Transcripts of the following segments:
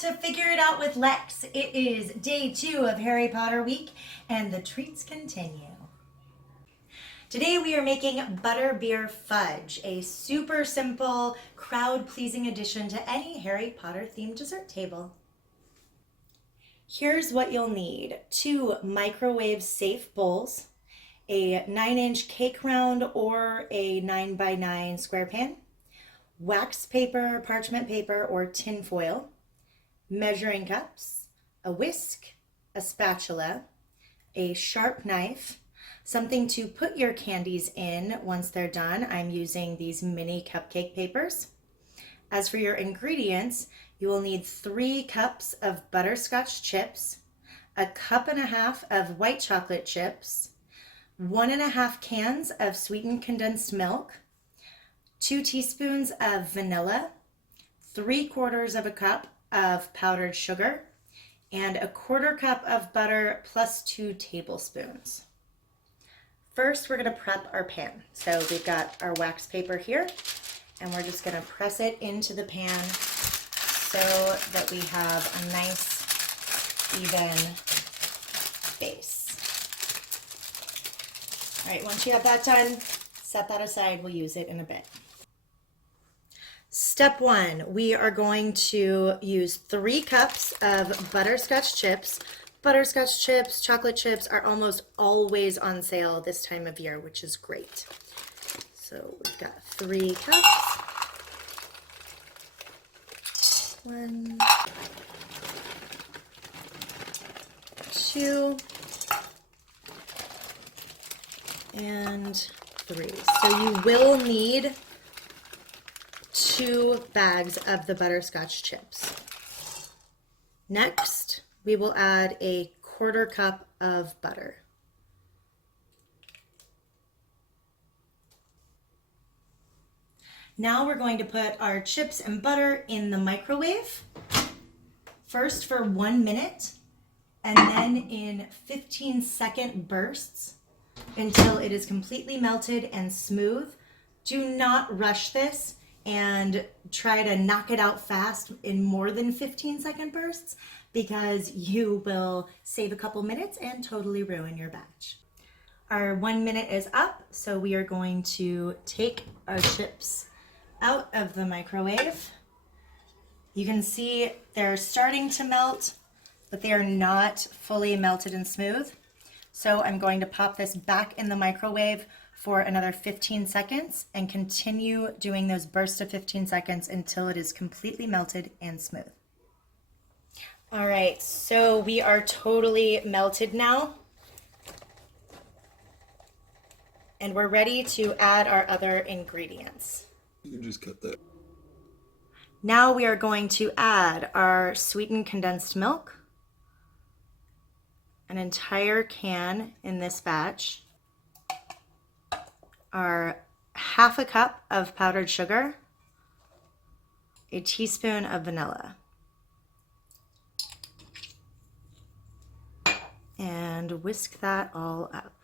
to Figure It Out with Lex. It is day 2 of Harry Potter week and the treats continue. Today we are making Butterbeer Fudge, a super simple, crowd-pleasing addition to any Harry Potter themed dessert table. Here's what you'll need: 2 microwave-safe bowls, a 9-inch cake round or a 9x9 square pan, wax paper, parchment paper, or tin foil, measuring cups, a whisk, a spatula, a sharp knife, something to put your candies in once they're done. I'm using these mini cupcake papers. As for your ingredients, you will need 3 cups of butterscotch chips, a cup and a half of white chocolate chips, 1.5 cans of sweetened condensed milk, 2 teaspoons of vanilla, 3/4 of a cup of powdered sugar, and a 1/4 cup of butter plus 2 tablespoons. First, we're going to prep our pan. So we've got our wax paper here, and we're just going to press it into the pan so that we have a nice, even base. All right, once you have that done, set that aside. We'll use it in a bit. Step 1, we are going to use 3 cups of butterscotch chips. Butterscotch chips, chocolate chips are almost always on sale this time of year, which is great. So we've got 3 cups. 1, 2, and 3. So you will need 2 bags of the butterscotch chips. Next, we will add a 1/4 cup of butter. Now we're going to put our chips and butter in the microwave, first for 1 minute, and then in 15-second bursts until it is completely melted and smooth. Do not rush this and try to knock it out fast in more than 15-second bursts, because you will save a couple minutes and totally ruin your batch. Our 1 minute is up, so we are going to take our chips out of the microwave. You can see they're starting to melt, but they are not fully melted and smooth. So I'm going to pop this back in the microwave for another 15 seconds and continue doing those bursts of 15 seconds until it is completely melted and smooth. All right, so we are totally melted now. And we're ready to add our other ingredients. You can just cut that. Now we are going to add our sweetened condensed milk, an entire can in this batch, our 1/2 cup of powdered sugar, a teaspoon of vanilla, and whisk that all up.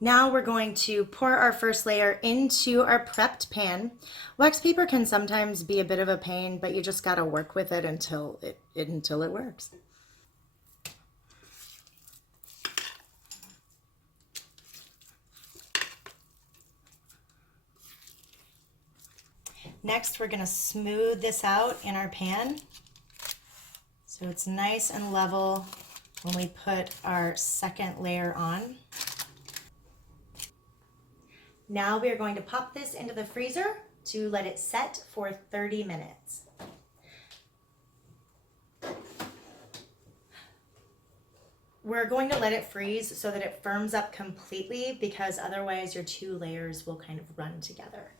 Now we're going to pour our first layer into our prepped pan. Wax paper can sometimes be a bit of a pain, but you just gotta work with it until it works. Next, we're gonna smooth this out in our pan so it's nice and level when we put our second layer on. Now we are going to pop this into the freezer to let it set for 30 minutes. We're going to let it freeze so that it firms up completely, because otherwise your 2 layers will kind of run together.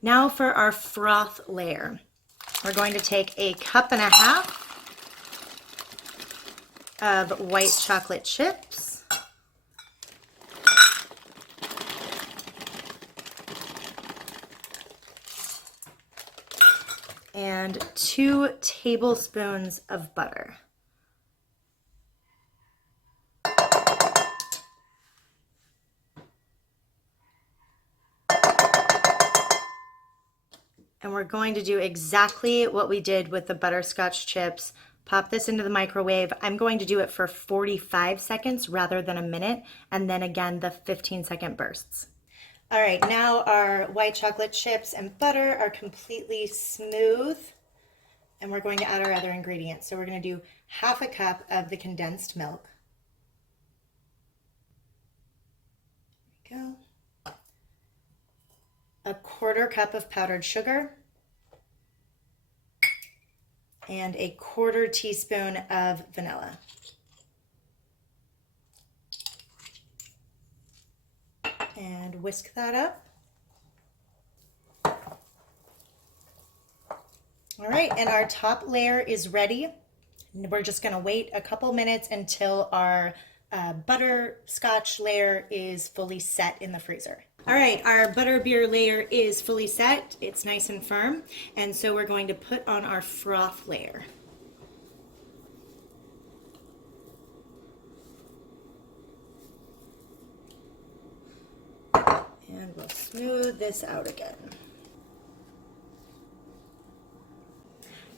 Now for our froth layer. We're going to take a 1.5 cups of white chocolate chips, and 2 tablespoons of butter. And we're going to do exactly what we did with the butterscotch chips. Pop this into the microwave. I'm going to do it for 45 seconds rather than a minute, and then again the 15-second bursts. All right, now our white chocolate chips and butter are completely smooth, and we're going to add our other ingredients. So we're going to do half a cup of the condensed milk. There we go. A quarter cup of powdered sugar, and a quarter teaspoon of vanilla. And whisk that up. All right, and our top layer is ready. We're just gonna wait a couple minutes until our butterscotch layer is fully set in the freezer. All right, our butterbeer layer is fully set. It's nice and firm. And so we're going to put on our froth layer. And we'll smooth this out again.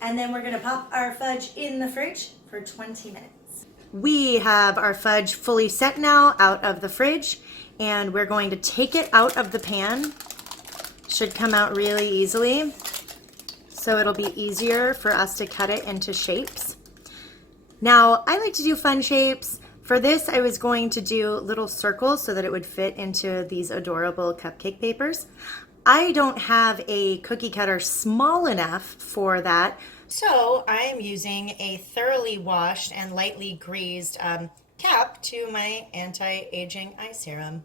And then we're gonna pop our fudge in the fridge for 20 minutes. We have our fudge fully set now out of the fridge, and we're going to take it out of the pan. Should come out really easily, so it'll be easier for us to cut it into shapes. Now, I like to do fun shapes. For this, I was going to do little circles so that it would fit into these adorable cupcake papers. I don't have a cookie cutter small enough for that, so I'm using a thoroughly washed and lightly greased cap to my anti-aging eye serum.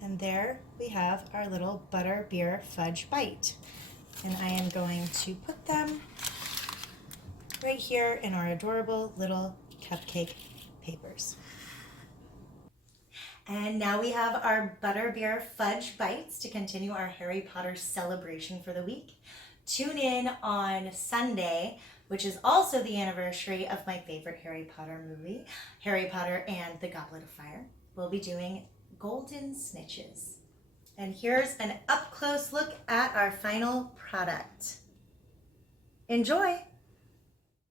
And there we have our little butterbeer fudge bite. And I am going to put them right here in our adorable little cupcake papers. And now we have our butterbeer fudge bites to continue our Harry Potter celebration for the week. Tune in on Sunday, which is also the anniversary of my favorite Harry Potter movie, Harry Potter and the Goblet of Fire. We'll be doing golden snitches. And here's an up-close look at our final product. Enjoy!